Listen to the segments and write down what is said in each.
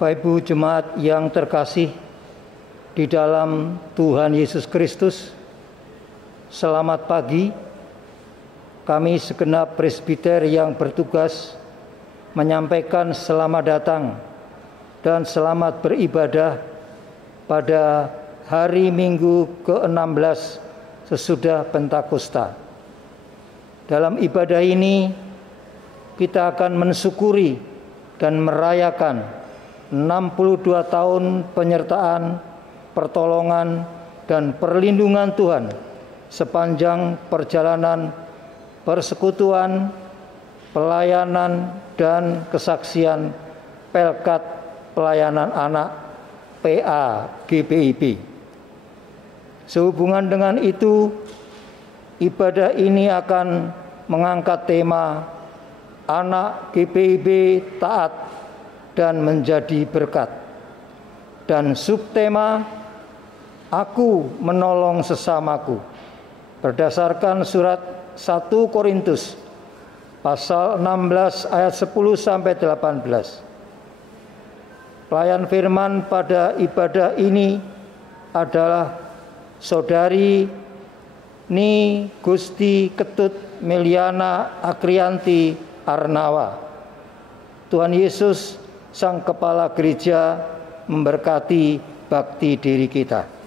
Bapak Ibu jemaat yang terkasih di dalam Tuhan Yesus Kristus, selamat pagi. Kami segenap presbiter yang bertugas menyampaikan selamat datang dan selamat beribadah pada hari Minggu ke-16 sesudah Pentakosta. Dalam ibadah ini kita akan mensyukuri dan merayakan 62 tahun penyertaan, pertolongan, dan perlindungan Tuhan sepanjang perjalanan persekutuan, pelayanan, dan kesaksian Pelkat Pelayanan Anak PA GPIB. Sehubungan dengan itu, ibadah ini akan mengangkat tema Anak GPIB taat dan menjadi berkat, dan subtema Aku menolong sesamaku berdasarkan surat 1 Korintus pasal 16 ayat 10 sampai 18. Pelayan firman pada ibadah ini adalah Saudari Ni Gusti Ketut Meliana Akrianti Arnawa. Tuhan Yesus Sang Kepala Gereja memberkati bakti diri kita.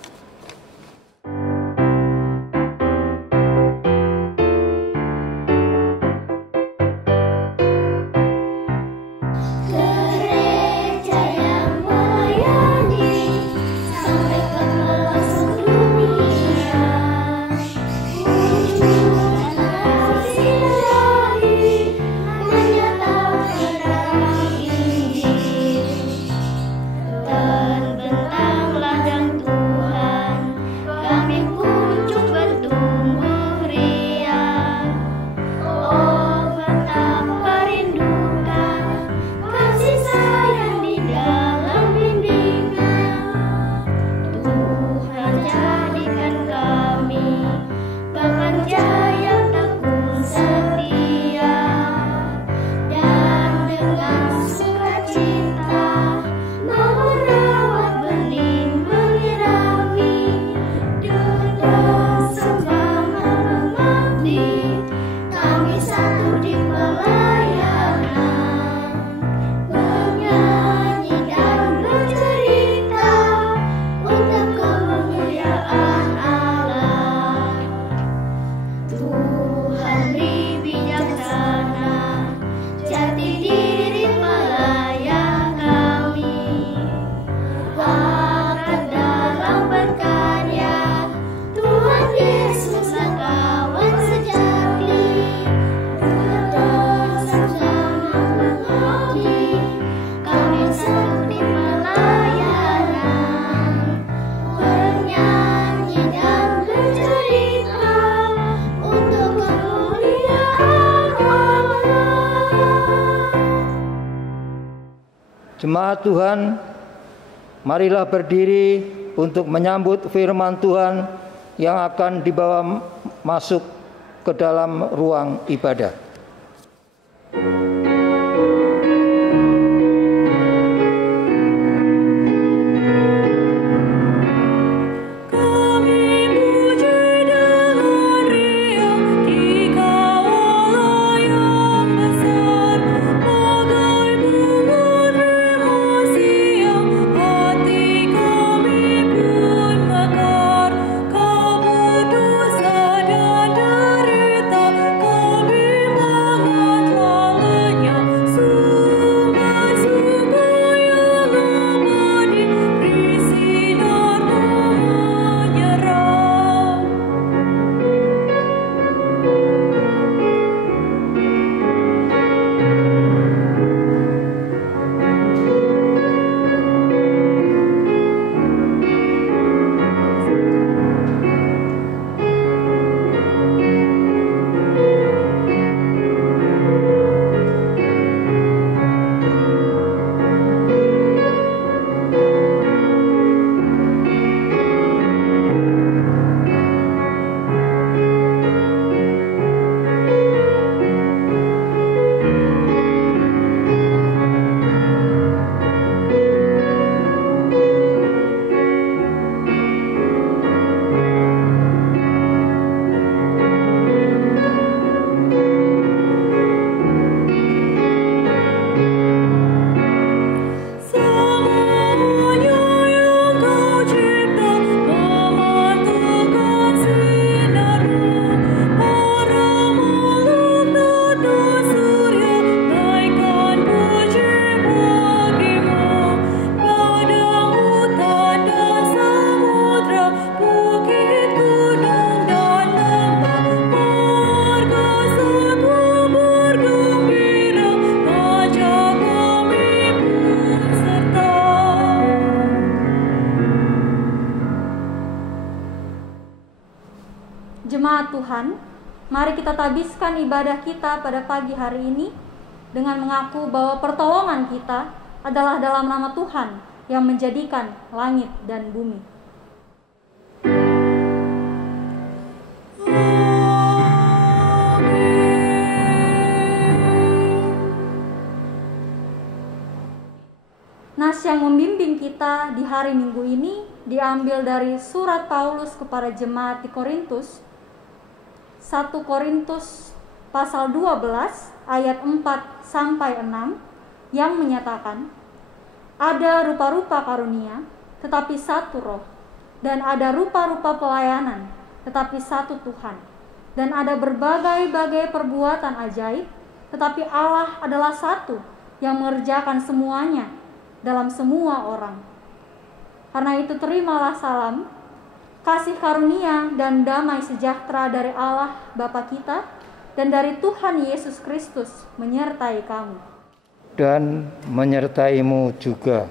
Jemaat Tuhan, marilah berdiri untuk menyambut firman Tuhan yang akan dibawa masuk ke dalam ruang ibadah. Kami mari kita tabiskan ibadah kita pada pagi hari ini dengan mengaku bahwa pertolongan kita adalah dalam nama Tuhan yang menjadikan langit dan bumi. Nas yang membimbing kita di hari Minggu ini diambil dari surat Paulus kepada jemaat di Korintus, 1 Korintus pasal 12 ayat 4-6 yang menyatakan, ada rupa-rupa karunia tetapi satu roh, dan ada rupa-rupa pelayanan tetapi satu Tuhan, dan ada berbagai-bagai perbuatan ajaib, tetapi Allah adalah satu yang mengerjakan semuanya dalam semua orang. Karena itu terimalah salam, kasih karunia dan damai sejahtera dari Allah Bapa kita dan dari Tuhan Yesus Kristus menyertai kamu. Dan menyertaimu juga.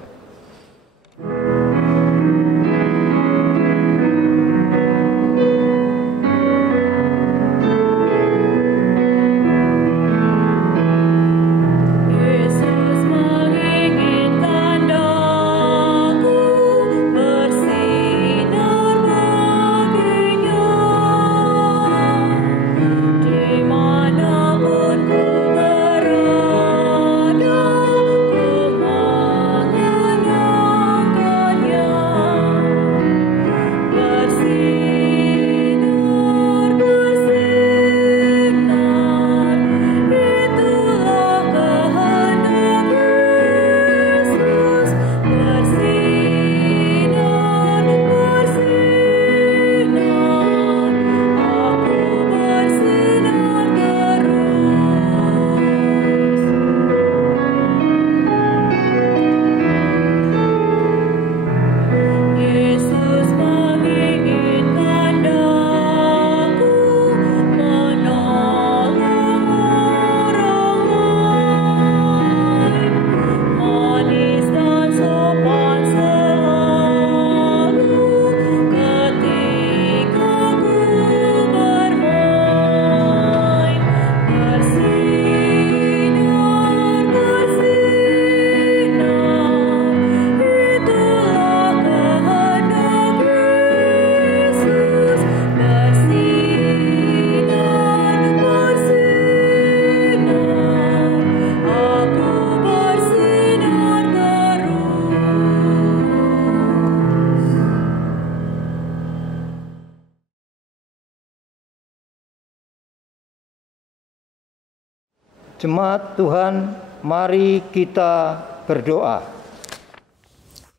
Jemaat Tuhan, mari kita berdoa.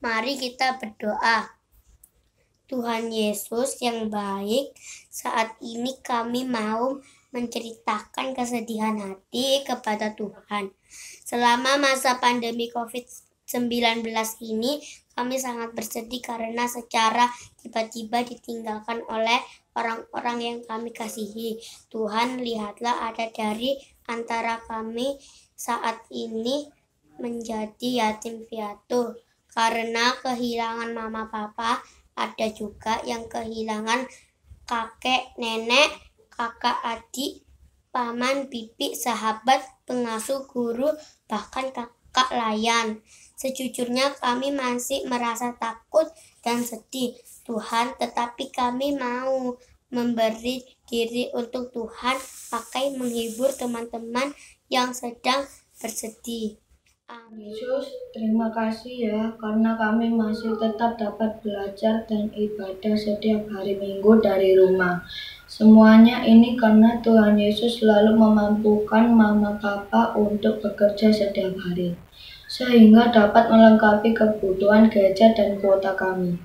Mari kita berdoa. Tuhan Yesus yang baik, saat ini kami mau menceritakan kesedihan hati kepada Tuhan. Selama masa pandemi COVID-19 ini, kami sangat bersedih karena secara tiba-tiba ditinggalkan oleh orang-orang yang kami kasihi. Tuhan, lihatlah ada dari antara kami saat ini menjadi yatim piatu karena kehilangan mama papa. Ada juga yang kehilangan kakek, nenek, kakak, adik, paman, bibi, sahabat, pengasuh, guru, bahkan kakak layan. Sejujurnya kami masih merasa takut dan sedih, Tuhan, tetapi kami mau memberi diri untuk Tuhan, pakai menghibur teman-teman yang sedang bersedih. Amin. Yesus, terima kasih ya, karena kami masih tetap dapat belajar dan ibadah setiap hari Minggu dari rumah. Semuanya ini karena Tuhan Yesus selalu memampukan mama papa untuk bekerja setiap hari, sehingga dapat melengkapi kebutuhan gadget dan kuota kami.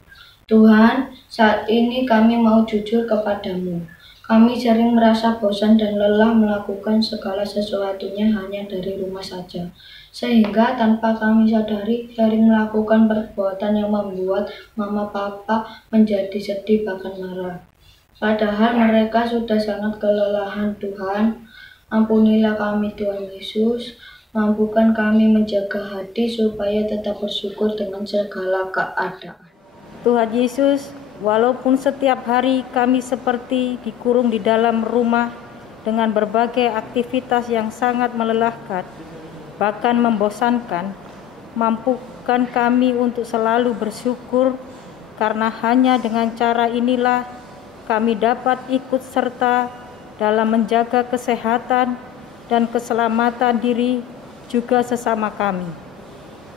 Tuhan, saat ini kami mau jujur kepadamu. Kami sering merasa bosan dan lelah melakukan segala sesuatunya hanya dari rumah saja. Sehingga tanpa kami sadari sering melakukan perbuatan yang membuat mama papa menjadi sedih bahkan marah. Padahal mereka sudah sangat kelelahan. Tuhan, ampunilah kami Tuhan Yesus. Mampukan kami menjaga hati supaya tetap bersyukur dengan segala keadaan. Tuhan Yesus, walaupun setiap hari kami seperti dikurung di dalam rumah dengan berbagai aktivitas yang sangat melelahkan, bahkan membosankan. Mampukan kami untuk selalu bersyukur, karena hanya dengan cara inilah kami dapat ikut serta dalam menjaga kesehatan dan keselamatan diri juga sesama kami.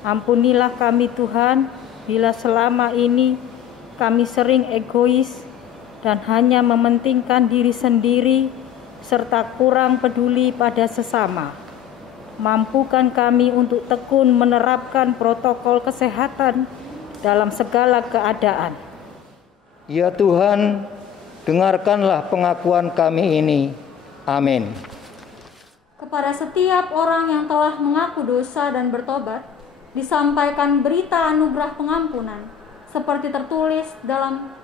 Ampunilah kami Tuhan, bila selama ini kami sering egois dan hanya mementingkan diri sendiri serta kurang peduli pada sesama. Mampukan kami untuk tekun menerapkan protokol kesehatan dalam segala keadaan. Ya Tuhan, dengarkanlah pengakuan kami ini. Amin. Kepada setiap orang yang telah mengaku dosa dan bertobat, disampaikan berita anugerah pengampunan, seperti tertulis dalam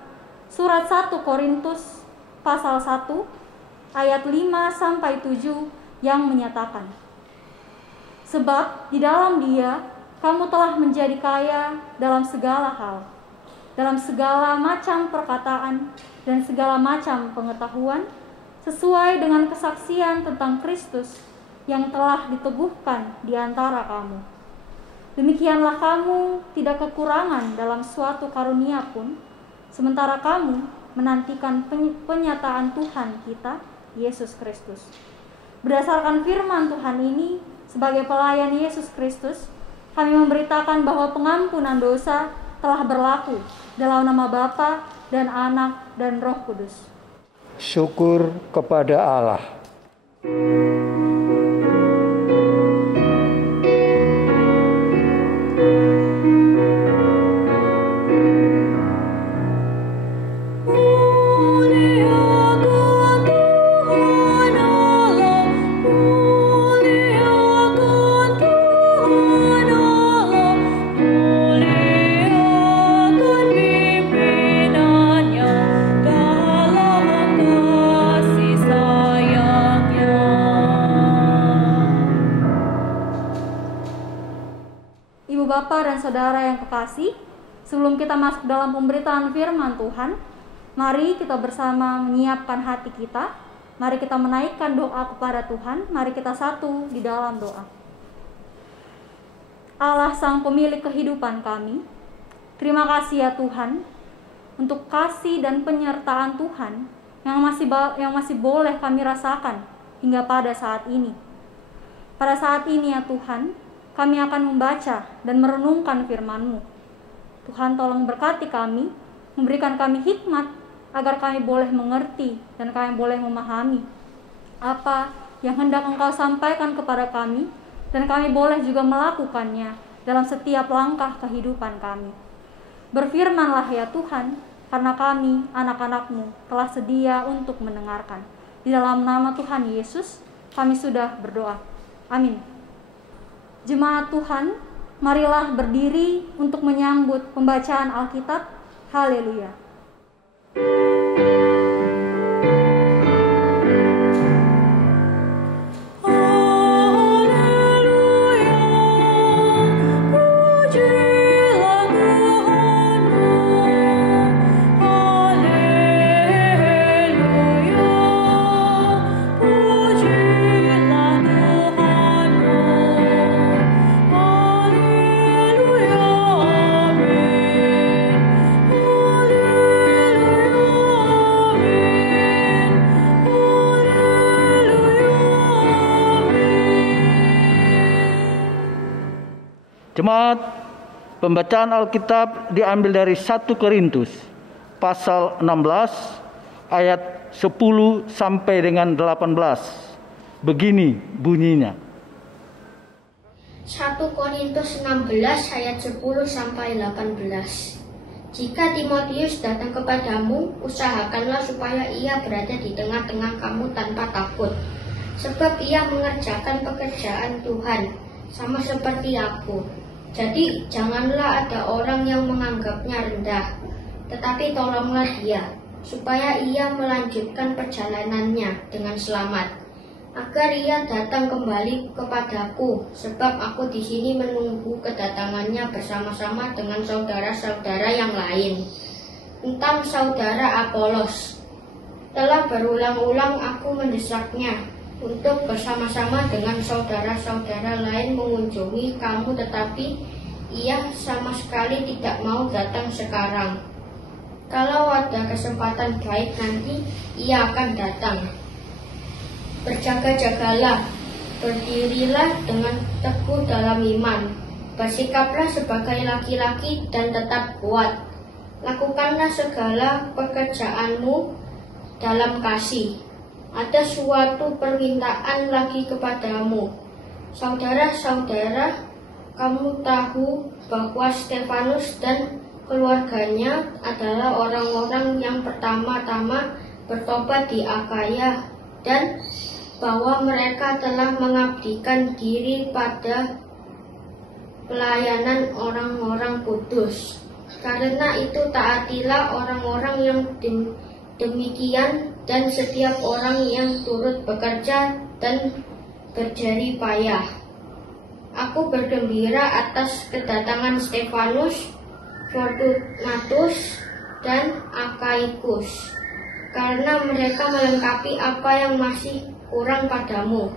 surat 1 Korintus pasal 1 ayat 5-7 yang menyatakan, sebab di dalam Dia kamu telah menjadi kaya dalam segala hal, dalam segala macam perkataan dan segala macam pengetahuan, sesuai dengan kesaksian tentang Kristus yang telah diteguhkan di antara kamu. Demikianlah kamu tidak kekurangan dalam suatu karunia pun, sementara kamu menantikan penyataan Tuhan kita, Yesus Kristus. Berdasarkan firman Tuhan ini, sebagai pelayan Yesus Kristus, kami memberitakan bahwa pengampunan dosa telah berlaku dalam nama Bapa dan Anak dan Roh Kudus. Syukur kepada Allah. Bapak dan saudara yang kekasih, sebelum kita masuk dalam pemberitaan firman Tuhan, mari kita bersama menyiapkan hati kita. Mari kita menaikkan doa kepada Tuhan. Mari kita satu di dalam doa. Allah Sang Pemilik kehidupan kami, terima kasih ya Tuhan untuk kasih dan penyertaan Tuhan yang masih boleh kami rasakan hingga pada saat ini. Pada saat ini ya Tuhan, kami akan membaca dan merenungkan firman-Mu. Tuhan tolong berkati kami, memberikan kami hikmat, agar kami boleh mengerti dan kami boleh memahami apa yang hendak Engkau sampaikan kepada kami, dan kami boleh juga melakukannya dalam setiap langkah kehidupan kami. Berfirmanlah ya Tuhan, karena kami, anak-anak-Mu, telah sedia untuk mendengarkan. Di dalam nama Tuhan Yesus, kami sudah berdoa. Amin. Jemaat Tuhan, marilah berdiri untuk menyambut pembacaan Alkitab. Haleluya. Jemaat, pembacaan Alkitab diambil dari 1 Korintus pasal 16 ayat 10 sampai dengan 18. Begini bunyinya. 1 Korintus 16 ayat 10 sampai 18. Jika Timotius datang kepadamu, usahakanlah supaya ia berada di tengah-tengah kamu tanpa takut, sebab ia mengerjakan pekerjaan Tuhan sama seperti aku. Jadi janganlah ada orang yang menganggapnya rendah, tetapi tolonglah dia, supaya ia melanjutkan perjalanannya dengan selamat, agar ia datang kembali kepadaku, sebab aku di sini menunggu kedatangannya bersama-sama dengan saudara-saudara yang lain. Tentang saudara Apolos, Telah berulang-ulang aku mendesaknya untuk bersama-sama dengan saudara-saudara lain mengunjungi kamu, tetapi ia sama sekali tidak mau datang sekarang. Kalau ada kesempatan baik nanti, ia akan datang. Berjaga-jagalah, berdirilah dengan teguh dalam iman, bersikaplah sebagai laki-laki dan tetap kuat. Lakukanlah segala pekerjaanmu dalam kasih. Ada suatu permintaan lagi kepadamu. Saudara-saudara, kamu tahu bahwa Stefanus dan keluarganya adalah orang-orang yang pertama-tama bertobat di Akaya, dan bahwa mereka telah mengabdikan diri pada pelayanan orang-orang kudus. Karena itu taatilah orang-orang yang demikian, dan setiap orang yang turut bekerja dan berjerih payah. Aku bergembira atas kedatangan Stefanus, Fortunatus, dan Akaikus, karena mereka melengkapi apa yang masih kurang padamu,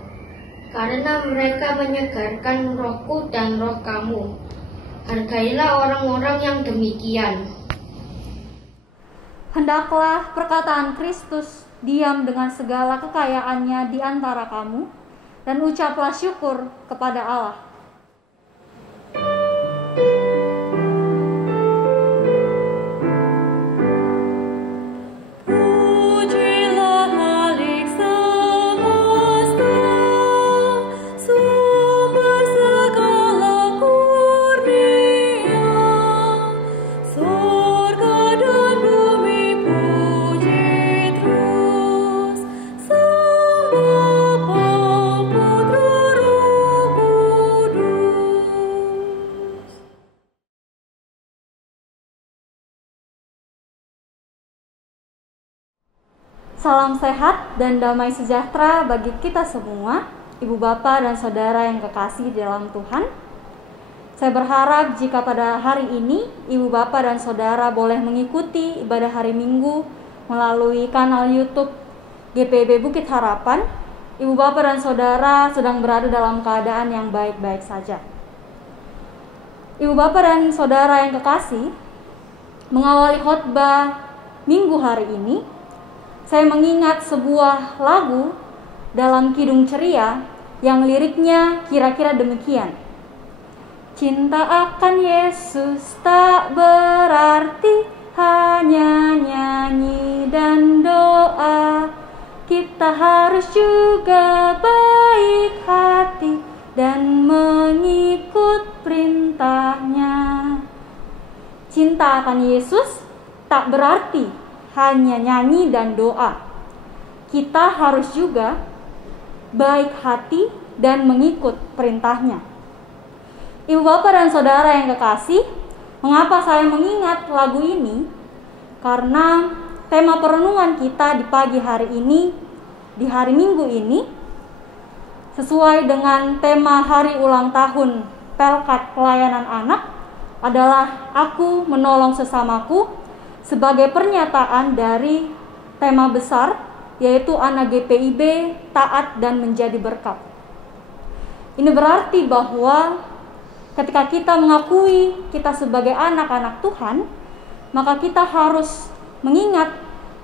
karena mereka menyegarkan rohku dan roh kamu. Hargailah orang-orang yang demikian. Hendaklah perkataan Kristus diam dengan segala kekayaannya di antara kamu, dan ucaplah syukur kepada Allah. Salam sehat dan damai sejahtera bagi kita semua, Ibu Bapa dan Saudara yang kekasih di dalam Tuhan. Saya berharap jika pada hari ini Ibu Bapa dan Saudara boleh mengikuti ibadah hari Minggu melalui kanal YouTube GPIB Bukit Harapan, Ibu Bapa dan Saudara sedang berada dalam keadaan yang baik-baik saja. Ibu Bapa dan Saudara yang kekasih, mengawali khotbah Minggu hari ini, saya mengingat sebuah lagu dalam Kidung Ceria yang liriknya kira-kira demikian. Cinta akan Yesus tak berarti hanya nyanyi dan doa. Kita harus juga baik hati dan mengikut perintahnya. Cinta akan Yesus tak berarti hanya nyanyi dan doa. Kita harus juga baik hati dan mengikut perintahnya. Ibu Bapak dan Saudara yang kekasih, mengapa saya mengingat lagu ini? Karena tema perenungan kita di pagi hari ini, di hari Minggu ini, sesuai dengan tema hari ulang tahun Pelkat Pelayanan Anak, adalah Aku Menolong Sesamaku, sebagai pernyataan dari tema besar, yaitu anak GPIB taat dan menjadi berkat. Ini berarti bahwa ketika kita mengakui kita sebagai anak-anak Tuhan, maka kita harus mengingat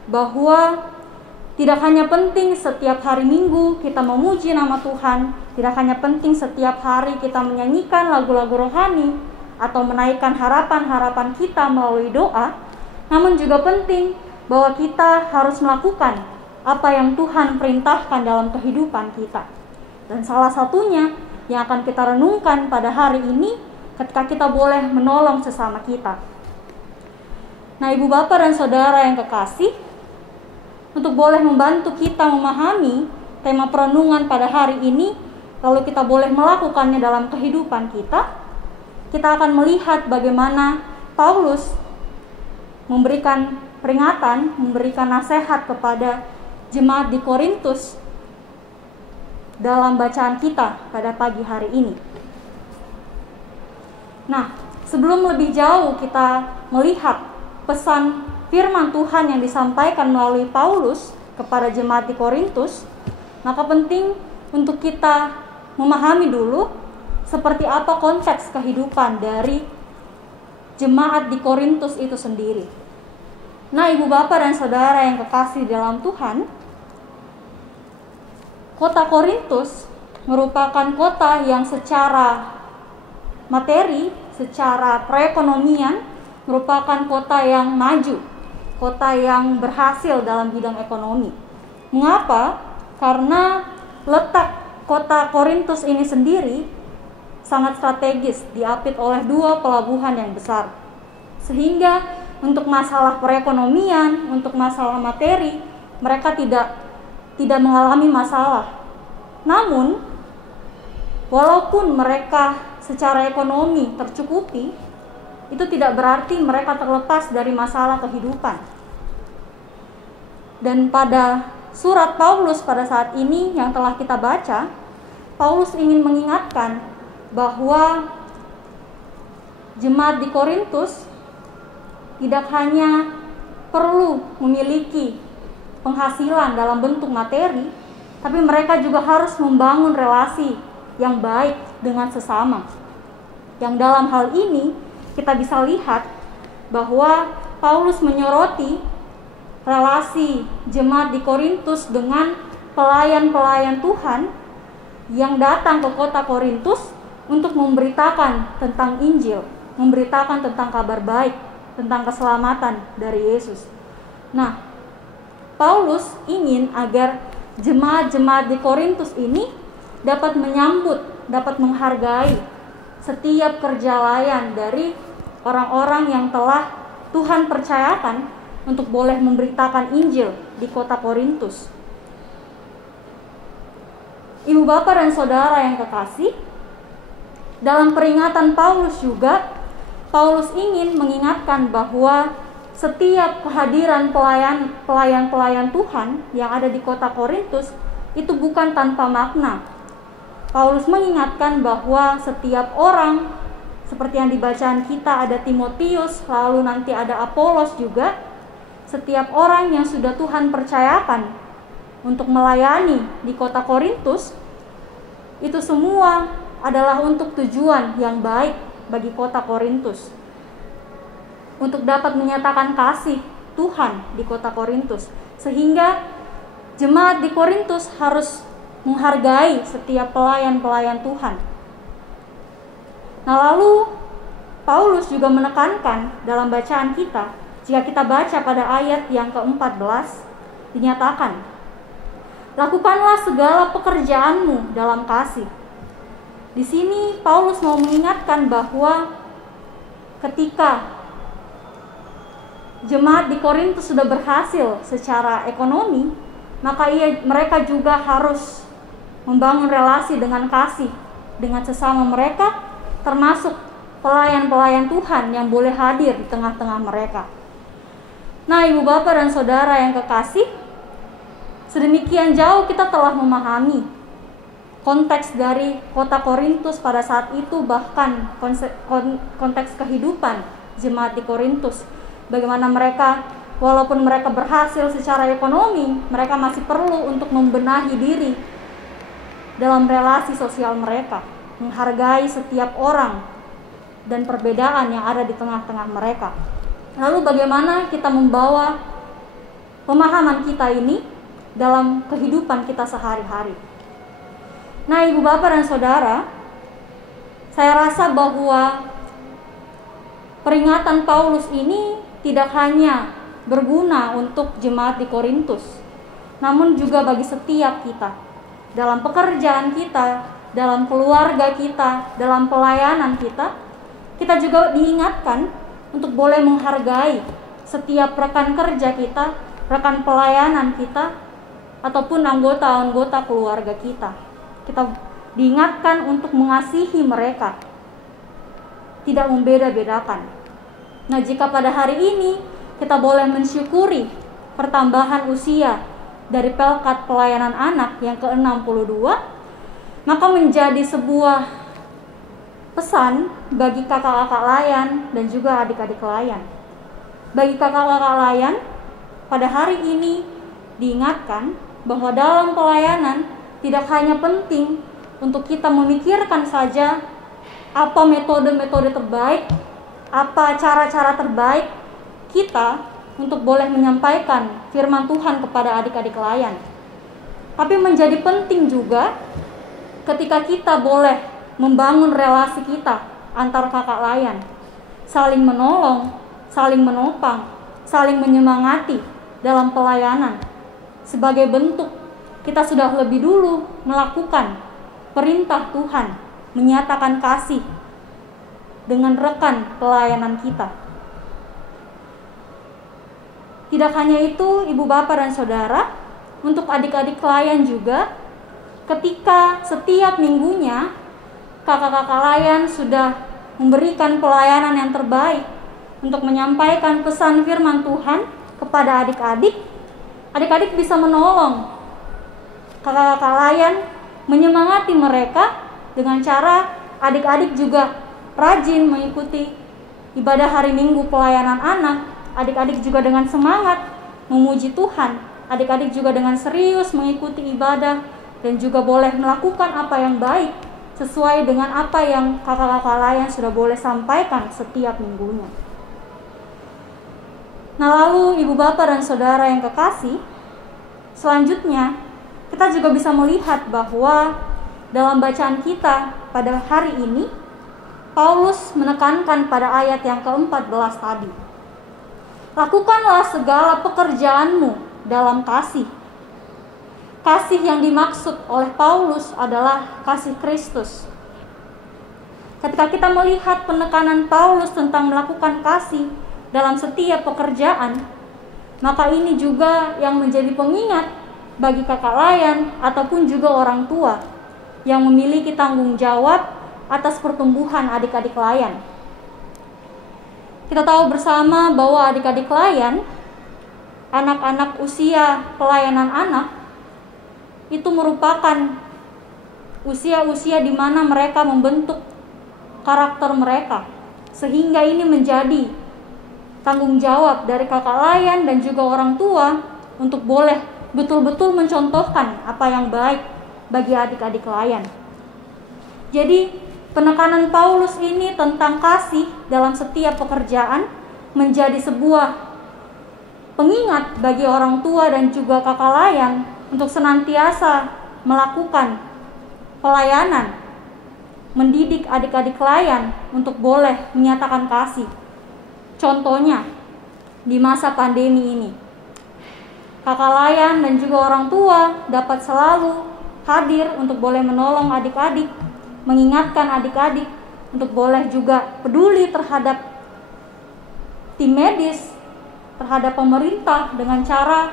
bahwa tidak hanya penting setiap hari Minggu kita memuji nama Tuhan, tidak hanya penting setiap hari kita menyanyikan lagu-lagu rohani atau menaikkan harapan-harapan kita melalui doa, namun juga penting bahwa kita harus melakukan apa yang Tuhan perintahkan dalam kehidupan kita. Dan salah satunya yang akan kita renungkan pada hari ini ketika kita boleh menolong sesama kita. Nah, Ibu Bapak dan Saudara yang kekasih, untuk boleh membantu kita memahami tema perenungan pada hari ini, lalu kita boleh melakukannya dalam kehidupan kita, kita akan melihat bagaimana Paulus memberikan peringatan, memberikan nasihat kepada jemaat di Korintus dalam bacaan kita pada pagi hari ini. Nah, sebelum lebih jauh kita melihat pesan firman Tuhan yang disampaikan melalui Paulus kepada jemaat di Korintus, maka penting untuk kita memahami dulu seperti apa konteks kehidupan dari jemaat di Korintus itu sendiri. Nah, ibu bapak dan saudara yang kekasih dalam Tuhan, kota Korintus merupakan kota yang secara materi, secara perekonomian merupakan kota yang maju, kota yang berhasil dalam bidang ekonomi. Mengapa? Karena letak kota Korintus ini sendiri sangat strategis, diapit oleh 2 pelabuhan yang besar. Sehingga untuk masalah perekonomian, untuk masalah materi, mereka tidak mengalami masalah. Namun, walaupun mereka secara ekonomi tercukupi, itu tidak berarti mereka terlepas dari masalah kehidupan. Dan pada surat Paulus pada saat ini yang telah kita baca, Paulus ingin mengingatkan bahwa jemaat di Korintus tidak hanya perlu memiliki penghasilan dalam bentuk materi, tapi mereka juga harus membangun relasi yang baik dengan sesama. Yang dalam hal ini kita bisa lihat bahwa Paulus menyoroti relasi jemaat di Korintus dengan pelayan-pelayan Tuhan yang datang ke kota Korintus untuk memberitakan tentang Injil, memberitakan tentang kabar baik, tentang keselamatan dari Yesus. Nah, Paulus ingin agar jemaat-jemaat di Korintus ini dapat menyambut, dapat menghargai setiap kerja layan dari orang-orang yang telah Tuhan percayakan untuk boleh memberitakan Injil di kota Korintus. Ibu bapak dan saudara yang kekasih, dalam peringatan Paulus juga, Paulus ingin mengingatkan bahwa setiap kehadiran pelayan-pelayan Tuhan yang ada di kota Korintus itu bukan tanpa makna. Paulus mengingatkan bahwa setiap orang, seperti yang dibacaan kita, ada Timotius, lalu nanti ada Apolos juga. Setiap orang yang sudah Tuhan percayakan untuk melayani di kota Korintus, itu semua adalah untuk tujuan yang baik bagi kota Korintus, untuk dapat menyatakan kasih Tuhan di kota Korintus. Sehingga jemaat di Korintus harus menghargai setiap pelayan-pelayan Tuhan. Nah, lalu Paulus juga menekankan dalam bacaan kita, jika kita baca pada ayat yang ke-14, dinyatakan, lakukanlah segala pekerjaanmu dalam kasih. Di sini Paulus mau mengingatkan bahwa ketika jemaat di Korintus sudah berhasil secara ekonomi, maka mereka juga harus membangun relasi dengan kasih dengan sesama mereka, termasuk pelayan-pelayan Tuhan yang boleh hadir di tengah-tengah mereka. Nah, ibu bapak dan saudara yang kekasih, sedemikian jauh kita telah memahami konteks dari kota Korintus pada saat itu, bahkan konteks kehidupan jemaat di Korintus. Bagaimana mereka, walaupun mereka berhasil secara ekonomi, mereka masih perlu untuk membenahi diri dalam relasi sosial mereka, menghargai setiap orang dan perbedaan yang ada di tengah-tengah mereka. Lalu bagaimana kita membawa pemahaman kita ini dalam kehidupan kita sehari-hari? Nah, ibu bapak dan saudara, saya rasa bahwa peringatan Paulus ini tidak hanya berguna untuk jemaat di Korintus, namun juga bagi setiap kita. Dalam pekerjaan kita, dalam keluarga kita, dalam pelayanan kita, kita juga diingatkan untuk boleh menghargai setiap rekan kerja kita, rekan pelayanan kita, ataupun anggota-anggota keluarga kita. Kita diingatkan untuk mengasihi mereka, tidak membeda-bedakan. Nah, jika pada hari ini kita boleh mensyukuri pertambahan usia dari Pelkat Pelayanan Anak yang ke-62, maka menjadi sebuah pesan bagi kakak-kakak layan dan juga adik-adik layan. Bagi kakak-kakak layan, pada hari ini diingatkan bahwa dalam pelayanan tidak hanya penting untuk kita memikirkan saja apa metode-metode terbaik, apa cara-cara terbaik kita untuk boleh menyampaikan firman Tuhan kepada adik-adik layan. Tapi menjadi penting juga ketika kita boleh membangun relasi kita antar kakak layan, saling menolong, saling menopang, saling menyemangati dalam pelayanan. Sebagai bentuk kita sudah lebih dulu melakukan perintah Tuhan, menyatakan kasih dengan rekan pelayanan kita. Tidak hanya itu, ibu bapak dan saudara, untuk adik-adik layan juga, ketika setiap minggunya kakak-kakak layan sudah memberikan pelayanan yang terbaik untuk menyampaikan pesan firman Tuhan kepada adik-adik, adik-adik bisa menolong kakak-kakak layan, menyemangati mereka dengan cara adik-adik juga rajin mengikuti ibadah hari Minggu pelayanan anak. Adik-adik juga dengan semangat memuji Tuhan. Adik-adik juga dengan serius mengikuti ibadah dan juga boleh melakukan apa yang baik sesuai dengan apa yang kakak-kakak layan sudah boleh sampaikan setiap minggunya. Nah, lalu ibu bapak dan saudara yang kekasih, selanjutnya kita juga bisa melihat bahwa dalam bacaan kita pada hari ini, Paulus menekankan pada ayat yang ke-14 tadi. Lakukanlah segala pekerjaanmu dalam kasih. Kasih yang dimaksud oleh Paulus adalah kasih Kristus. Ketika kita melihat penekanan Paulus tentang melakukan kasih dalam setiap pekerjaan, maka ini juga yang menjadi pengingat bagi kakak layan ataupun juga orang tua yang memiliki tanggung jawab atas pertumbuhan adik-adik layan. Kita tahu bersama bahwa adik-adik layan, anak-anak usia pelayanan anak, itu merupakan usia-usia di mana mereka membentuk karakter mereka. Sehingga ini menjadi tanggung jawab dari kakak layan dan juga orang tua untuk boleh betul-betul mencontohkan apa yang baik bagi adik-adik layan. Jadi penekanan Paulus ini tentang kasih dalam setiap pekerjaan menjadi sebuah pengingat bagi orang tua dan juga kakak layan untuk senantiasa melakukan pelayanan, mendidik adik-adik layan untuk boleh menyatakan kasih. Contohnya, di masa pandemi ini, kakak layan dan juga orang tua dapat selalu hadir untuk boleh menolong adik-adik, mengingatkan adik-adik untuk boleh juga peduli terhadap tim medis, terhadap pemerintah dengan cara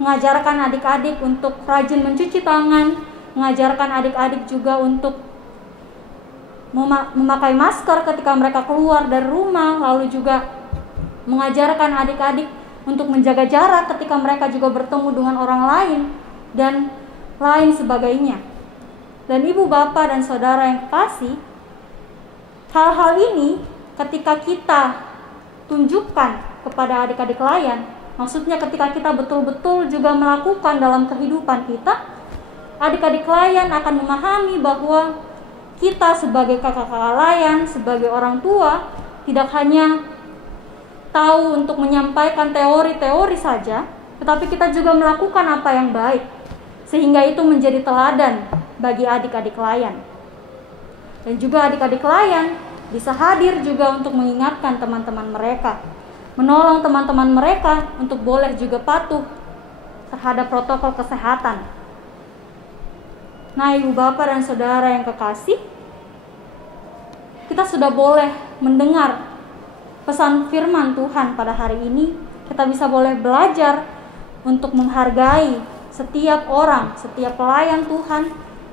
mengajarkan adik-adik untuk rajin mencuci tangan, mengajarkan adik-adik juga untuk memakai masker ketika mereka keluar dari rumah, lalu juga mengajarkan adik-adik untuk menjaga jarak ketika mereka juga bertemu dengan orang lain dan lain sebagainya. Dan ibu bapak dan saudara yang kekasih, hal-hal ini ketika kita tunjukkan kepada adik-adik layan, maksudnya ketika kita betul-betul juga melakukan dalam kehidupan kita, adik-adik layan akan memahami bahwa kita sebagai kakak-kakak layan, sebagai orang tua, tidak hanya tahu untuk menyampaikan teori-teori saja, tetapi kita juga melakukan apa yang baik, sehingga itu menjadi teladan bagi adik-adik layan. Dan juga adik-adik layan bisa hadir juga untuk mengingatkan teman-teman mereka, menolong teman-teman mereka untuk boleh juga patuh terhadap protokol kesehatan. Nah, ibu bapak dan saudara yang kekasih, kita sudah boleh mendengar pesan firman Tuhan pada hari ini. Kita bisa boleh belajar untuk menghargai setiap orang, setiap pelayan Tuhan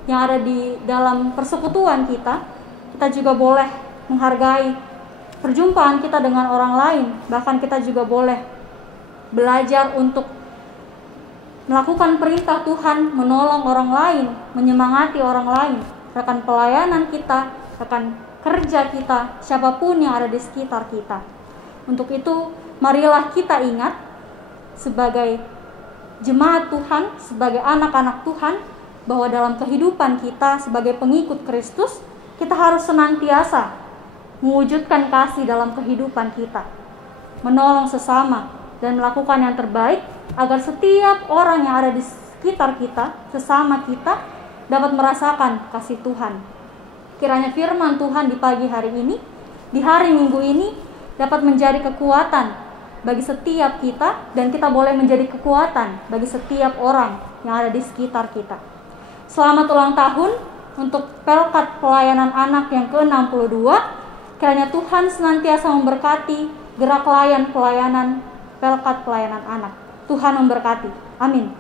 yang ada di dalam persekutuan kita. Kita juga boleh menghargai perjumpaan kita dengan orang lain. Bahkan kita juga boleh belajar untuk melakukan perintah Tuhan, menolong orang lain, menyemangati orang lain, rekan pelayanan kita, rekan kerja kita, siapapun yang ada di sekitar kita. Untuk itu, marilah kita ingat sebagai jemaat Tuhan, sebagai anak-anak Tuhan, bahwa dalam kehidupan kita sebagai pengikut Kristus, kita harus senantiasa mewujudkan kasih dalam kehidupan kita, menolong sesama, dan melakukan yang terbaik agar setiap orang yang ada di sekitar kita, sesama kita, dapat merasakan kasih Tuhan. Kiranya firman Tuhan di pagi hari ini, di hari Minggu ini, dapat menjadi kekuatan bagi setiap kita, dan kita boleh menjadi kekuatan bagi setiap orang yang ada di sekitar kita. Selamat ulang tahun untuk Pelkat Pelayanan Anak yang ke-62. Kiranya Tuhan senantiasa memberkati gerak pelayanan Pelkat Pelayanan Anak. Tuhan memberkati. Amin.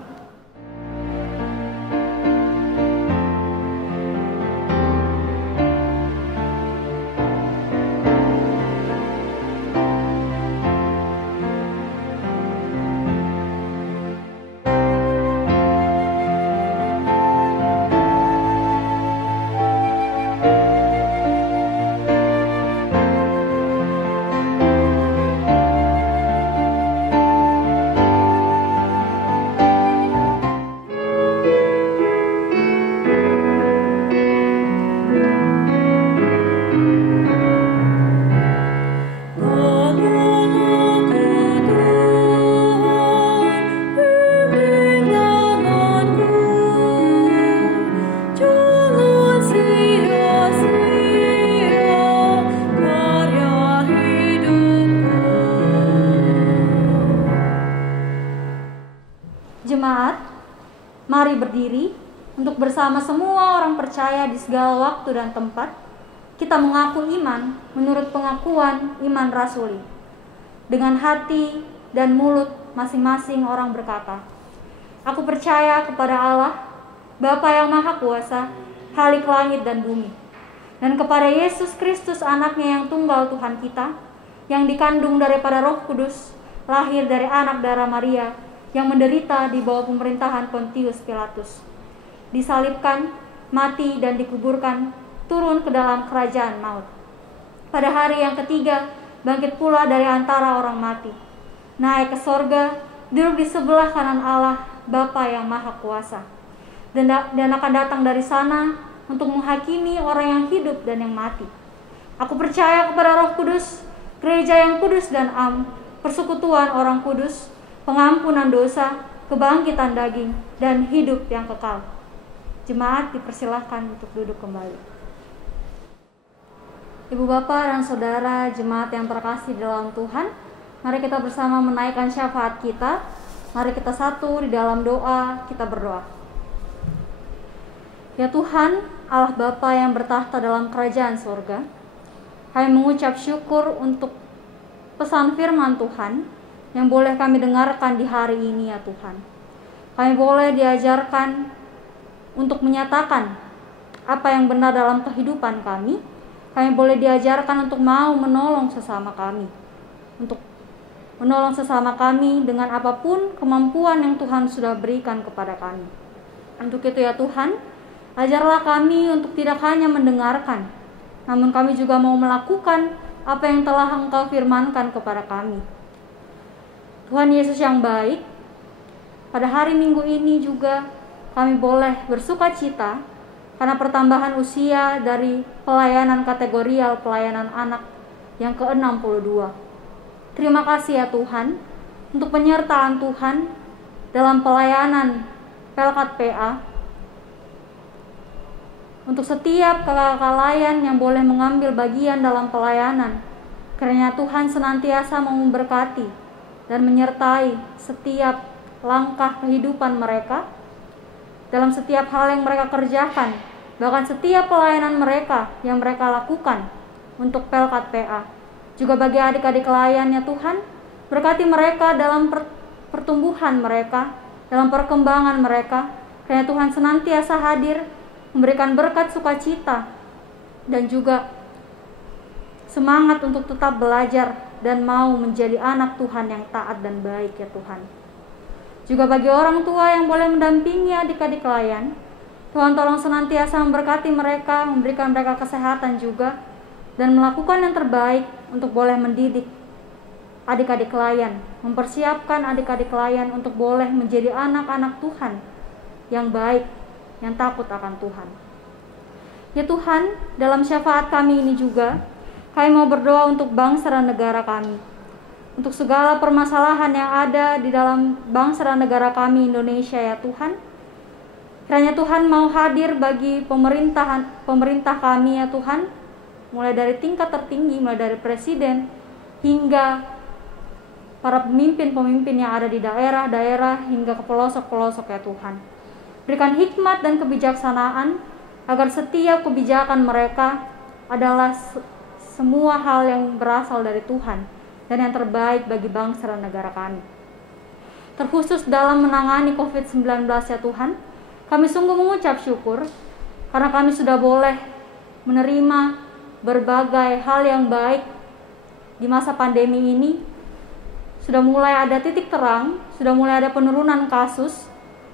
Jemaat, mari berdiri untuk bersama semua orang percaya di segala waktu dan tempat. Kita mengaku iman menurut pengakuan iman rasuli. Dengan hati dan mulut masing-masing orang berkata, "Aku percaya kepada Allah, Bapa yang Maha Kuasa, Khalik langit dan bumi, dan kepada Yesus Kristus anaknya yang tunggal Tuhan kita, yang dikandung daripada Roh Kudus, lahir dari anak darah Maria, yang menderita di bawah pemerintahan Pontius Pilatus, disalibkan, mati dan dikuburkan, turun ke dalam kerajaan maut. Pada hari yang ketiga, bangkit pula dari antara orang mati, naik ke sorga, duduk di sebelah kanan Allah, Bapa yang Maha Kuasa, dan akan datang dari sana untuk menghakimi orang yang hidup dan yang mati. Aku percaya kepada Roh Kudus, gereja yang kudus dan am, persekutuan orang kudus, pengampunan dosa, kebangkitan daging, dan hidup yang kekal." Jemaat dipersilahkan untuk duduk kembali. Ibu bapak dan saudara jemaat yang terkasih di dalam Tuhan, mari kita bersama menaikkan syafaat kita. Mari kita satu di dalam doa, kita berdoa. Ya Tuhan, Allah Bapa yang bertahta dalam kerajaan surga, kami mengucap syukur untuk pesan firman Tuhan yang boleh kami dengarkan di hari ini ya Tuhan. Kami boleh diajarkan untuk menyatakan apa yang benar dalam kehidupan kami. Kami boleh diajarkan untuk mau menolong sesama kami. Untuk menolong sesama kami dengan apapun kemampuan yang Tuhan sudah berikan kepada kami. Untuk itu ya Tuhan, ajarlah kami untuk tidak hanya mendengarkan, namun kami juga mau melakukan apa yang telah Engkau firmankan kepada kami. Tuhan Yesus yang baik, pada hari Minggu ini juga kami boleh bersuka cita karena pertambahan usia dari pelayanan kategorial pelayanan anak yang ke-62. Terima kasih ya Tuhan untuk penyertaan Tuhan dalam pelayanan Pelkat PA, untuk setiap kakak-kakak layan yang boleh mengambil bagian dalam pelayanan. Kiranya Tuhan senantiasa memberkati dan menyertai setiap langkah kehidupan mereka, dalam setiap hal yang mereka kerjakan, bahkan setiap pelayanan mereka yang mereka lakukan untuk Pelkat PA. Juga bagi adik-adik layan ya Tuhan, berkati mereka dalam pertumbuhan mereka, dalam perkembangan mereka. Kiranya Tuhan senantiasa hadir, memberikan berkat sukacita, dan juga semangat untuk tetap belajar dan mau menjadi anak Tuhan yang taat dan baik ya Tuhan. Juga bagi orang tua yang boleh mendampingi adik-adik layan, Tuhan tolong senantiasa memberkati mereka, memberikan mereka kesehatan juga, dan melakukan yang terbaik untuk boleh mendidik adik-adik layan, mempersiapkan adik-adik layan untuk boleh menjadi anak-anak Tuhan yang baik, yang takut akan Tuhan. Ya Tuhan, dalam syafaat kami ini juga, kami mau berdoa untuk bangsa dan negara kami, untuk segala permasalahan yang ada di dalam bangsa dan negara kami Indonesia ya Tuhan. Kiranya Tuhan mau hadir bagi pemerintah kami ya Tuhan, mulai dari tingkat tertinggi, mulai dari presiden hingga para pemimpin-pemimpin yang ada di daerah-daerah hingga ke pelosok-pelosok ya Tuhan. Berikan hikmat dan kebijaksanaan agar setiap kebijakan mereka adalah semua hal yang berasal dari Tuhan dan yang terbaik bagi bangsa dan negara kami. Terkhusus dalam menangani COVID-19 ya Tuhan, kami sungguh mengucap syukur karena kami sudah boleh menerima berbagai hal yang baik di masa pandemi ini. Sudah mulai ada titik terang, sudah mulai ada penurunan kasus.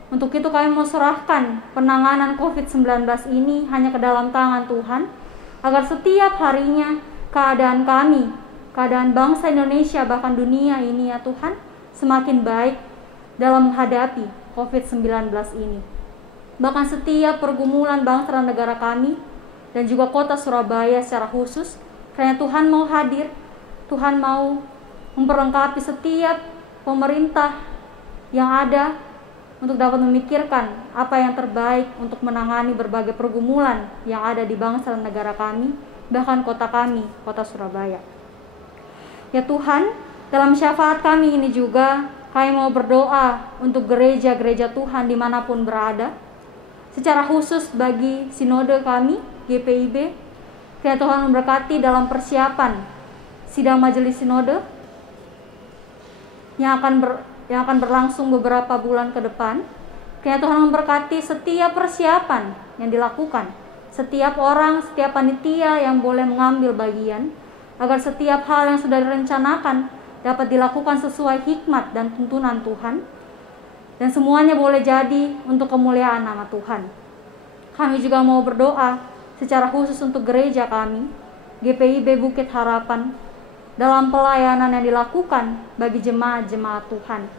Untuk itu kami mau serahkan penanganan COVID-19 ini hanya ke dalam tangan Tuhan, agar setiap harinya keadaan kami, keadaan bangsa Indonesia bahkan dunia ini ya Tuhan, semakin baik dalam menghadapi COVID-19 ini. Bahkan setiap pergumulan bangsa dan negara kami dan juga kota Surabaya secara khusus, karena Tuhan mau hadir, Tuhan mau memperlengkapi setiap pemerintah yang ada untuk dapat memikirkan apa yang terbaik untuk menangani berbagai pergumulan yang ada di bangsa dan negara kami, bahkan kota kami, kota Surabaya. Ya Tuhan, dalam syafaat kami ini juga, kami mau berdoa untuk gereja-gereja Tuhan dimanapun berada, secara khusus bagi sinode kami, GPIB, kiranya Tuhan memberkati dalam persiapan sidang majelis sinode yang akan berlangsung beberapa bulan ke depan. Kiranya Tuhan memberkati setiap persiapan yang dilakukan, setiap orang, setiap panitia yang boleh mengambil bagian, agar setiap hal yang sudah direncanakan dapat dilakukan sesuai hikmat dan tuntunan Tuhan, dan semuanya boleh jadi untuk kemuliaan nama Tuhan. Kami juga mau berdoa secara khusus untuk gereja kami, GPIB Bukit Harapan, dalam pelayanan yang dilakukan bagi jemaat-jemaat Tuhan.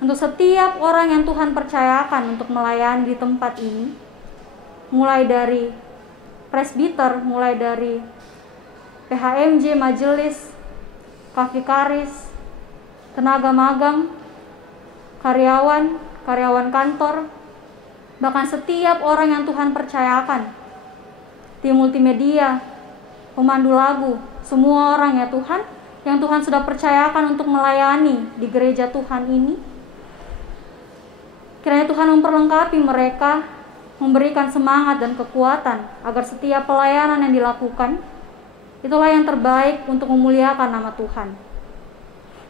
Untuk setiap orang yang Tuhan percayakan untuk melayani di tempat ini, mulai dari presbiter, mulai dari PHMJ, majelis, kafikaris, tenaga magang, karyawan kantor, bahkan setiap orang yang Tuhan percayakan, tim multimedia, pemandu lagu, semua orang ya Tuhan, yang Tuhan sudah percayakan untuk melayani di gereja Tuhan ini. Kiranya Tuhan memperlengkapi mereka, memberikan semangat dan kekuatan agar setiap pelayanan yang dilakukan itulah yang terbaik untuk memuliakan nama Tuhan.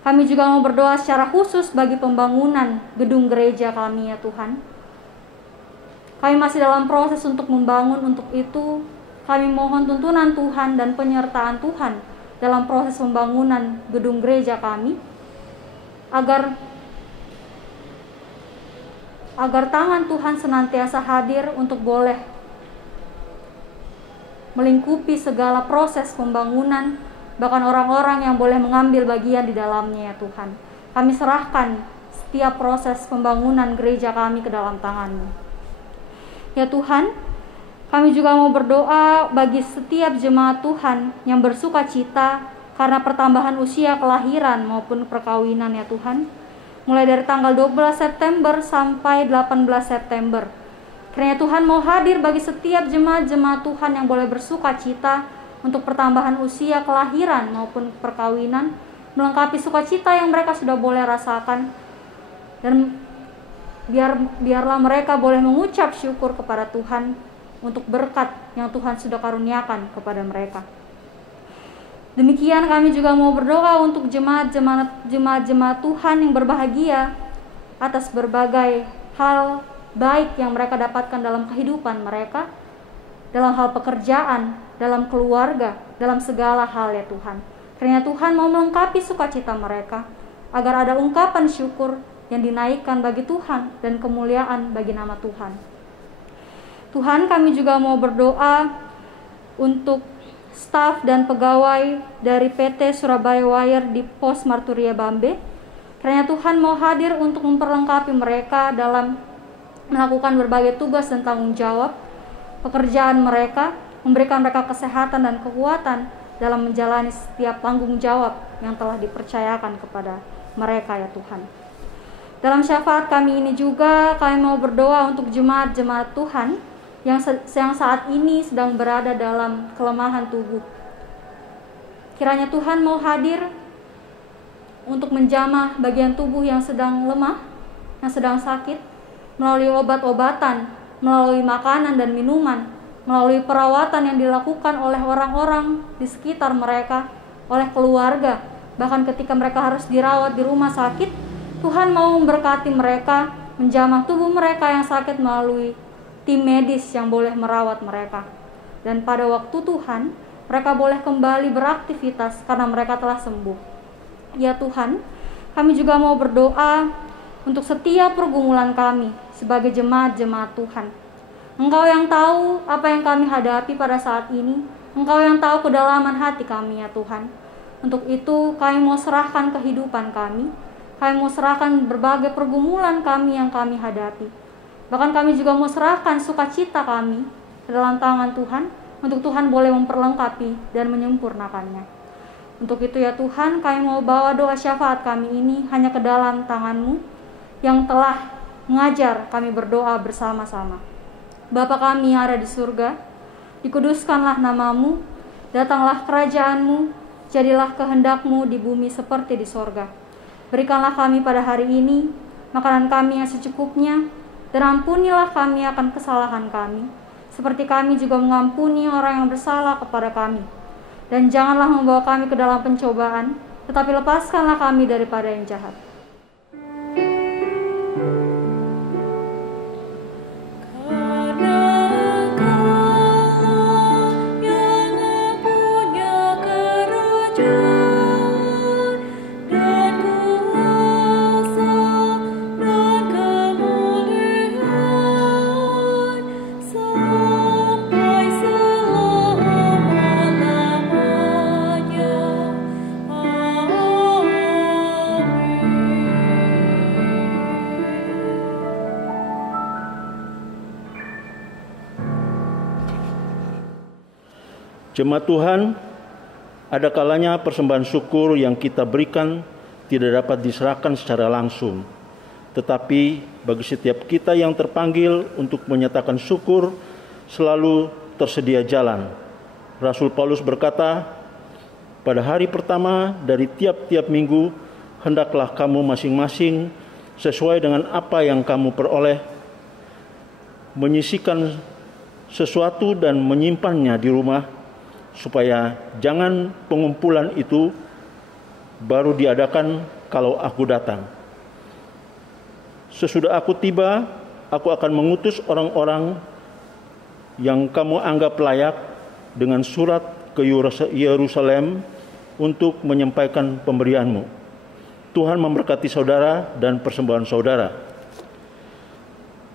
Kami juga mau berdoa secara khusus bagi pembangunan gedung gereja kami ya Tuhan. Kami masih dalam proses untuk membangun, untuk itu kami mohon tuntunan Tuhan dan penyertaan Tuhan dalam proses pembangunan gedung gereja kami, agar tangan Tuhan senantiasa hadir untuk boleh melingkupi segala proses pembangunan, bahkan orang-orang yang boleh mengambil bagian di dalamnya ya Tuhan. Kami serahkan setiap proses pembangunan gereja kami ke dalam tangan-Mu. Ya Tuhan, kami juga mau berdoa bagi setiap jemaat Tuhan yang bersuka cita karena pertambahan usia kelahiran maupun perkawinan ya Tuhan, mulai dari tanggal 12 September sampai 18 September. Kiranya Tuhan mau hadir bagi setiap jemaat-jemaat Tuhan yang boleh bersuka cita untuk pertambahan usia kelahiran maupun perkawinan, melengkapi sukacita yang mereka sudah boleh rasakan, dan biarlah mereka boleh mengucap syukur kepada Tuhan untuk berkat yang Tuhan sudah karuniakan kepada mereka. Demikian kami juga mau berdoa untuk jemaat-jemaat Tuhan yang berbahagia atas berbagai hal baik yang mereka dapatkan dalam kehidupan mereka, dalam hal pekerjaan, dalam keluarga, dalam segala hal ya Tuhan. Kiranya Tuhan mau melengkapi sukacita mereka, agar ada ungkapan syukur yang dinaikkan bagi Tuhan dan kemuliaan bagi nama Tuhan. Tuhan, kami juga mau berdoa untuk staf dan pegawai dari PT Surabaya Wire di Pos Marturia Bambe. Kiranya Tuhan mau hadir untuk memperlengkapi mereka dalam melakukan berbagai tugas dan tanggung jawab pekerjaan mereka, memberikan mereka kesehatan dan kekuatan dalam menjalani setiap tanggung jawab yang telah dipercayakan kepada mereka ya Tuhan. Dalam syafaat kami ini juga kami mau berdoa untuk jemaat-jemaat Tuhan yang saat ini sedang berada dalam kelemahan tubuh. Kiranya Tuhan mau hadir untuk menjamah bagian tubuh yang sedang lemah, yang sedang sakit, melalui obat-obatan, melalui makanan dan minuman, melalui perawatan yang dilakukan oleh orang-orang di sekitar mereka, oleh keluarga. Bahkan ketika mereka harus dirawat di rumah sakit, Tuhan mau memberkati mereka, menjamah tubuh mereka yang sakit melalui tim medis yang boleh merawat mereka. Dan pada waktu Tuhan, mereka boleh kembali beraktivitas karena mereka telah sembuh. Ya Tuhan, kami juga mau berdoa untuk setiap pergumulan kami sebagai jemaat-jemaat Tuhan. Engkau yang tahu apa yang kami hadapi pada saat ini. Engkau yang tahu kedalaman hati kami ya Tuhan. Untuk itu kami mau serahkan kehidupan kami. Kami mau serahkan berbagai pergumulan kami yang kami hadapi. Bahkan kami juga mau serahkan sukacita kami ke dalam tangan Tuhan, untuk Tuhan boleh memperlengkapi dan menyempurnakannya. Untuk itu ya Tuhan, kami mau bawa doa syafaat kami ini hanya ke dalam tangan-Mu yang telah mengajar kami berdoa bersama-sama. Bapa kami yang ada di surga, dikuduskanlah nama-Mu, datanglah kerajaan-Mu, jadilah kehendak-Mu di bumi seperti di sorga. Berikanlah kami pada hari ini makanan kami yang secukupnya, dan ampunilah kami akan kesalahan kami, seperti kami juga mengampuni orang yang bersalah kepada kami. Dan janganlah membawa kami ke dalam pencobaan, tetapi lepaskanlah kami daripada yang jahat. Jemaat Tuhan, ada kalanya persembahan syukur yang kita berikan tidak dapat diserahkan secara langsung. Tetapi bagi setiap kita yang terpanggil untuk menyatakan syukur, selalu tersedia jalan. Rasul Paulus berkata, pada hari pertama dari tiap-tiap minggu, hendaklah kamu masing-masing sesuai dengan apa yang kamu peroleh, menyisihkan sesuatu dan menyimpannya di rumah, supaya jangan pengumpulan itu baru diadakan kalau aku datang. Sesudah aku tiba, aku akan mengutus orang-orang yang kamu anggap layak dengan surat ke Yerusalem untuk menyampaikan pemberianmu. Tuhan memberkati saudara dan persembahan saudara.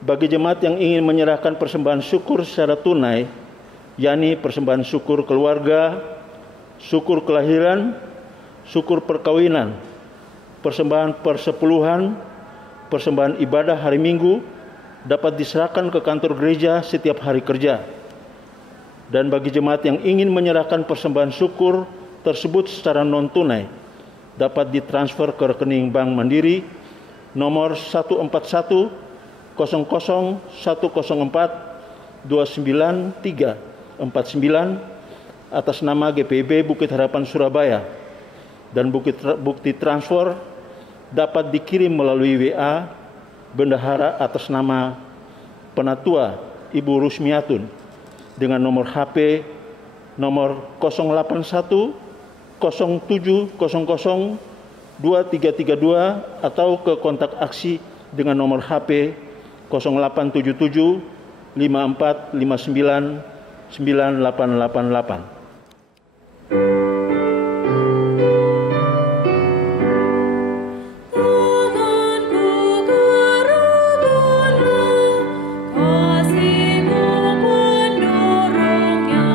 Bagi jemaat yang ingin menyerahkan persembahan syukur secara tunai, yakni persembahan syukur keluarga, syukur kelahiran, syukur perkawinan, persembahan persepuluhan, persembahan ibadah hari Minggu, dapat diserahkan ke kantor gereja setiap hari kerja. Dan bagi jemaat yang ingin menyerahkan persembahan syukur tersebut secara non-tunai, dapat ditransfer ke rekening Bank Mandiri nomor 141 00 104 293 49 atas nama GPIB Bukit Harapan Surabaya, dan bukti transfer dapat dikirim melalui WA bendahara atas nama Penatua Ibu Rusmiatun dengan nomor HP nomor 081 0700 2332 atau ke kontak aksi dengan nomor HP 0877 5459 9888. Kasihmu pendorongnya,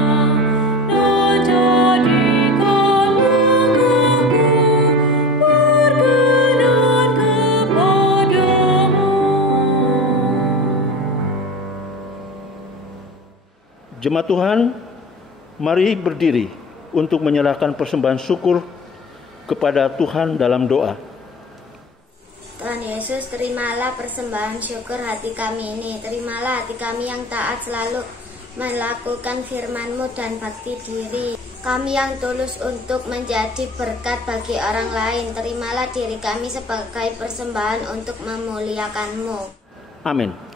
Jemaat Tuhan, mari berdiri untuk menyerahkan persembahan syukur kepada Tuhan dalam doa. Tuhan Yesus, terimalah persembahan syukur hati kami ini. Terimalah hati kami yang taat selalu melakukan firman-Mu dan bakti diri. Kami yang tulus untuk menjadi berkat bagi orang lain. Terimalah diri kami sebagai persembahan untuk memuliakan-Mu. Amin.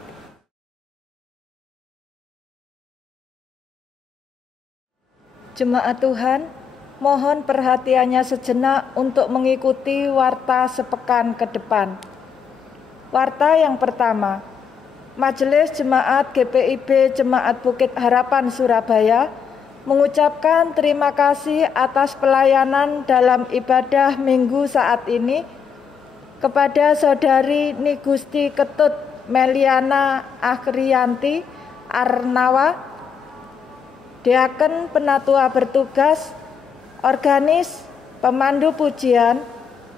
Jemaat Tuhan, mohon perhatiannya sejenak untuk mengikuti warta sepekan ke depan. Warta yang pertama, Majelis Jemaat GPIB Jemaat Bukit Harapan Surabaya mengucapkan terima kasih atas pelayanan dalam ibadah minggu saat ini kepada Saudari Nigusti Ketut Meliana Akhriyanti Arnawa, Diaken Penatua bertugas, organis, pemandu pujian,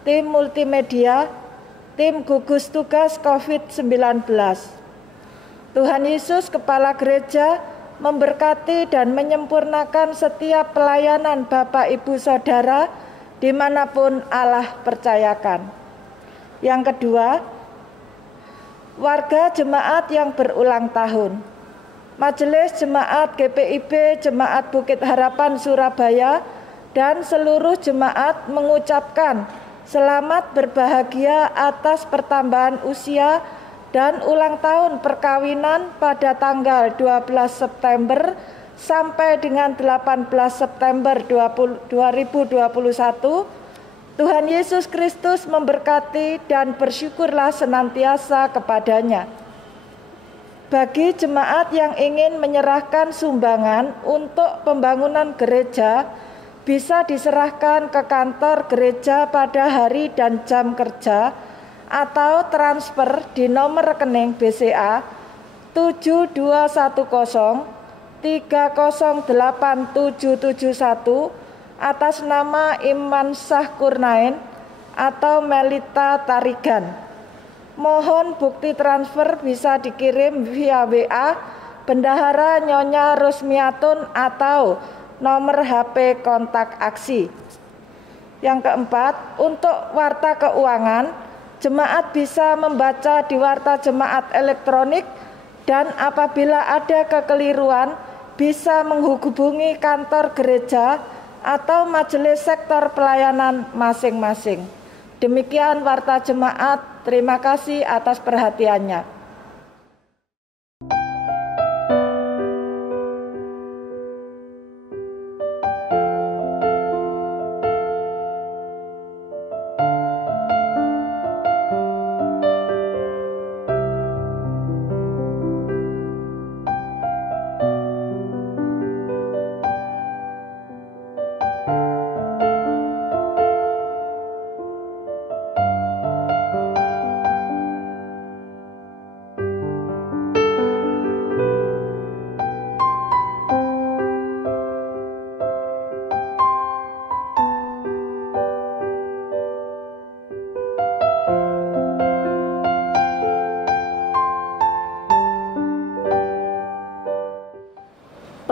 tim multimedia, tim gugus tugas COVID-19. Tuhan Yesus Kepala Gereja memberkati dan menyempurnakan setiap pelayanan Bapak Ibu Saudara dimanapun Allah percayakan. Yang kedua, warga jemaat yang berulang tahun. Majelis Jemaat GPIB Jemaat Bukit Harapan Surabaya dan seluruh jemaat mengucapkan selamat berbahagia atas pertambahan usia dan ulang tahun perkawinan pada tanggal 12 September sampai dengan 18 September 2021. Tuhan Yesus Kristus memberkati dan bersyukurlah senantiasa kepadanya. Bagi jemaat yang ingin menyerahkan sumbangan untuk pembangunan gereja, bisa diserahkan ke kantor gereja pada hari dan jam kerja atau transfer di nomor rekening BCA 7210308771 atas nama Iman Syah Kurnain atau Melita Tarigan. Mohon bukti transfer bisa dikirim via WA Bendahara Nyonya Rusmiatun atau nomor HP kontak aksi. Yang keempat, untuk warta keuangan, jemaat bisa membaca di warta jemaat elektronik dan apabila ada kekeliruan bisa menghubungi kantor gereja atau majelis sektor pelayanan masing-masing. Demikian warta jemaat. Terima kasih atas perhatiannya.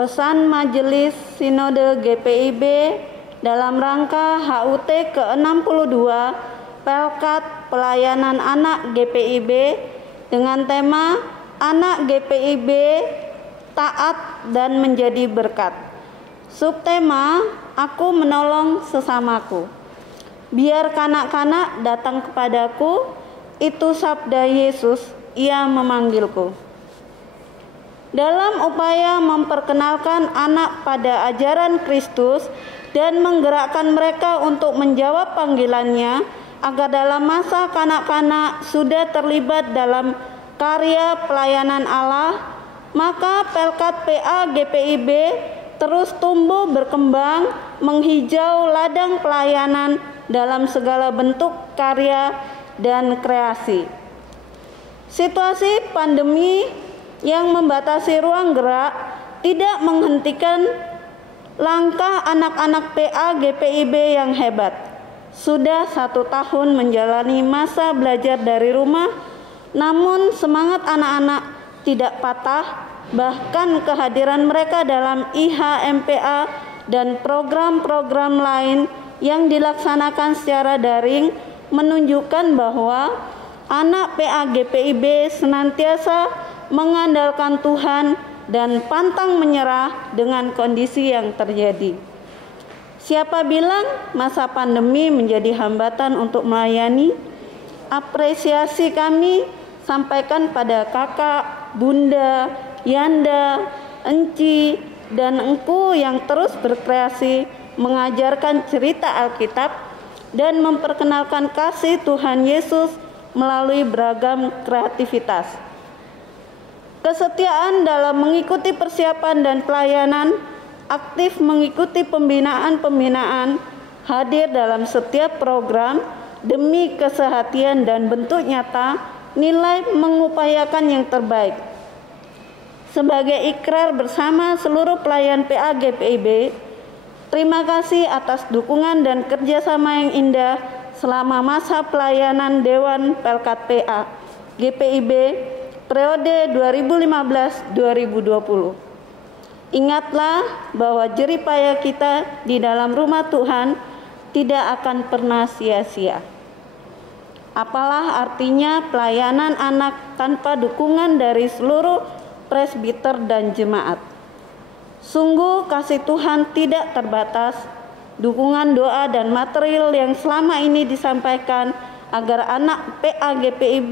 Pesan Majelis Sinode GPIB dalam rangka HUT ke-62 Pelkat Pelayanan Anak GPIB dengan tema Anak GPIB Taat dan Menjadi Berkat. Subtema, Aku Menolong Sesamaku. Biar kanak-kanak datang kepadaku, itu sabda Yesus, Ia memanggilku. Dalam upaya memperkenalkan anak pada ajaran Kristus dan menggerakkan mereka untuk menjawab panggilannya agar dalam masa kanak-kanak sudah terlibat dalam karya pelayanan Allah, maka Pelkat PA GPIB terus tumbuh berkembang menghijau ladang pelayanan dalam segala bentuk karya dan kreasi. Situasi pandemi yang membatasi ruang gerak tidak menghentikan langkah anak-anak PA GPIB yang hebat. Sudah 1 tahun menjalani masa belajar dari rumah, namun semangat anak-anak tidak patah Bahkan kehadiran mereka dalam IHMPA dan program-program lain yang dilaksanakan secara daring menunjukkan bahwa anak PAGPIB senantiasa mengandalkan Tuhan dan pantang menyerah dengan kondisi yang terjadi. Siapa bilang masa pandemi menjadi hambatan untuk melayani? Apresiasi kami sampaikan pada kakak, bunda, yanda, enci, dan engku yang terus berkreasi mengajarkan cerita Alkitab dan memperkenalkan kasih Tuhan Yesus melalui beragam kreativitas. Kesetiaan dalam mengikuti persiapan dan pelayanan, aktif mengikuti pembinaan-pembinaan, hadir dalam setiap program demi kesehatian dan bentuk nyata, nilai mengupayakan yang terbaik. Sebagai ikrar bersama seluruh pelayan PAGPIB, terima kasih atas dukungan dan kerjasama yang indah selama masa pelayanan Dewan Pelkat PA GPIB periode 2015-2020. Ingatlah bahwa jerih payah kita di dalam rumah Tuhan tidak akan pernah sia-sia. Apalah artinya pelayanan anak tanpa dukungan dari seluruh presbiter dan jemaat. Sungguh kasih Tuhan tidak terbatas. Dukungan doa dan material yang selama ini disampaikan agar anak PAGPIB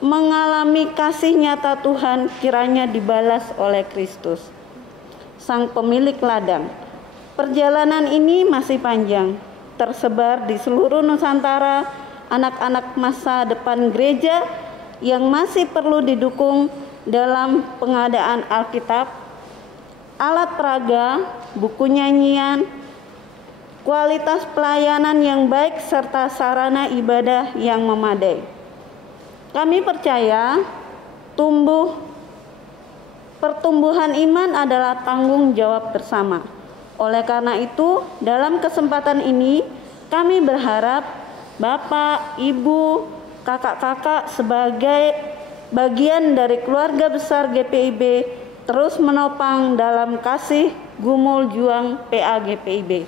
mengalami kasih nyata Tuhan kiranya dibalas oleh Kristus, Sang Pemilik ladang. Perjalanan ini masih panjang, tersebar di seluruh Nusantara, anak-anak masa depan gereja yang masih perlu didukung dalam pengadaan Alkitab, alat peraga, buku nyanyian, kualitas pelayanan yang baik, serta sarana ibadah yang memadai. Kami percaya pertumbuhan iman adalah tanggung jawab bersama. Oleh karena itu, dalam kesempatan ini kami berharap Bapak, Ibu, kakak-kakak sebagai bagian dari keluarga besar GPIB terus menopang dalam kasih gumul juang PAGPIB.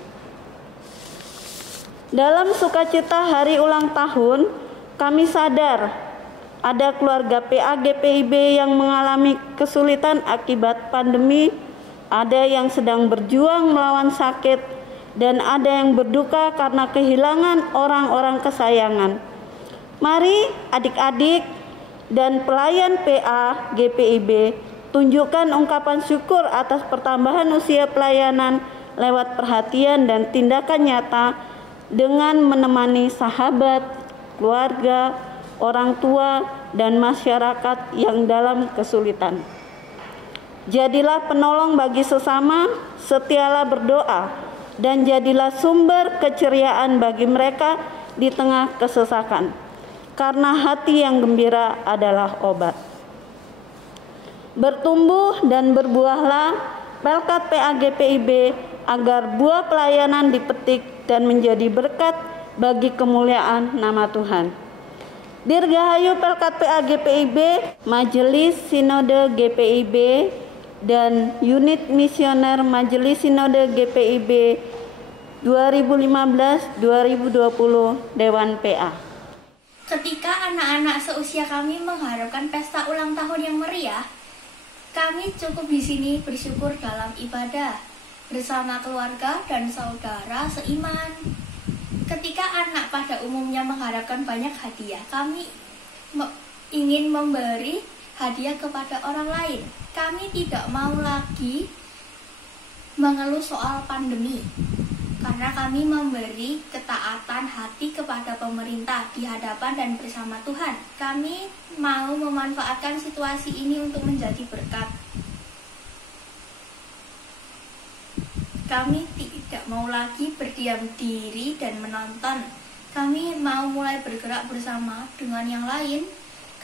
Dalam sukacita hari ulang tahun, kami sadar ada keluarga PAGPIB yang mengalami kesulitan akibat pandemi, ada yang sedang berjuang melawan sakit, dan ada yang berduka karena kehilangan orang-orang kesayangan. Mari adik-adik dan pelayan PAGPIB tunjukkan ungkapan syukur atas pertambahan usia pelayanan lewat perhatian dan tindakan nyata dengan menemani sahabat, keluarga, orang tua, dan masyarakat yang dalam kesulitan. Jadilah penolong bagi sesama, setialah berdoa, dan jadilah sumber keceriaan bagi mereka di tengah kesesakan. Karena hati yang gembira adalah obat. Bertumbuh dan berbuahlah Pelkat PAGPIB agar buah pelayanan dipetik dan menjadi berkat bagi kemuliaan nama Tuhan. Dirgahayu Pelkat PAGPIB, Majelis Sinode GPIB, dan Unit Misioner Majelis Sinode GPIB 2015-2020 Dewan PA. Ketika anak-anak seusia kami mengharapkan pesta ulang tahun yang meriah, kami cukup di sini bersyukur dalam ibadah bersama keluarga dan saudara seiman. Ketika anak pada umumnya mengharapkan banyak hadiah, kami ingin memberi hadiah kepada orang lain. Kami tidak mau lagi mengeluh soal pandemi, karena kami memberi ketaatan hati kepada pemerintah di hadapan dan bersama Tuhan. Kami mau memanfaatkan situasi ini untuk menjadi berkat. Kami tidak mau lagi berdiam diri dan menonton. Kami mau mulai bergerak bersama dengan yang lain.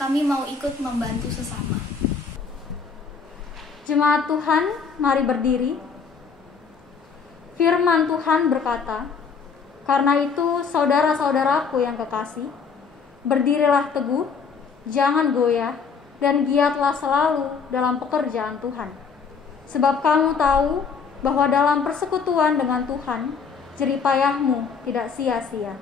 Kami mau ikut membantu sesama. Jemaat Tuhan, mari berdiri. Firman Tuhan berkata, "Karena itu, saudara-saudaraku yang kekasih, berdirilah teguh, jangan goyah, dan giatlah selalu dalam pekerjaan Tuhan. Sebab kamu tahu bahwa dalam persekutuan dengan Tuhan, jerih payahmu tidak sia-sia.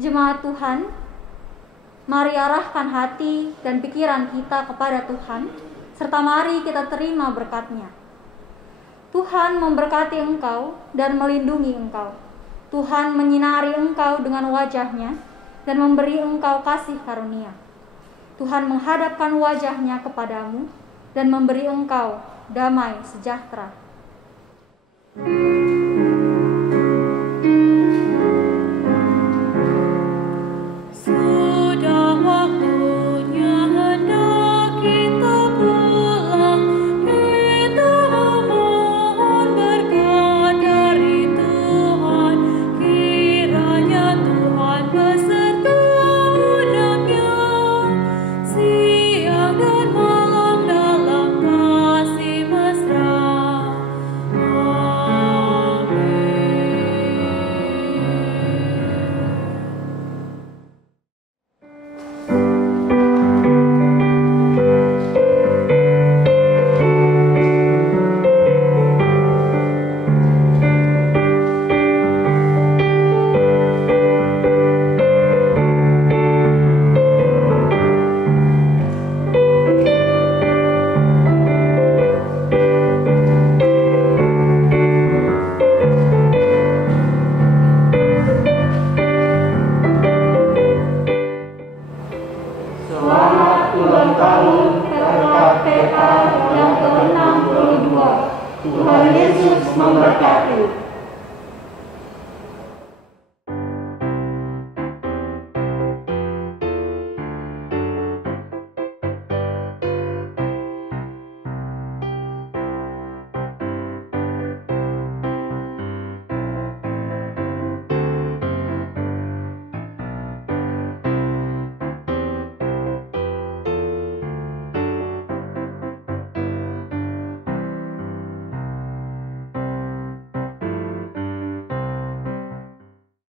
Jemaat Tuhan, mari arahkan hati dan pikiran kita kepada Tuhan, serta mari kita terima berkat-Nya. Tuhan memberkati engkau dan melindungi engkau. Tuhan menyinari engkau dengan wajah-Nya dan memberi engkau kasih karunia. Tuhan menghadapkan wajah-Nya kepadamu dan memberi engkau damai sejahtera.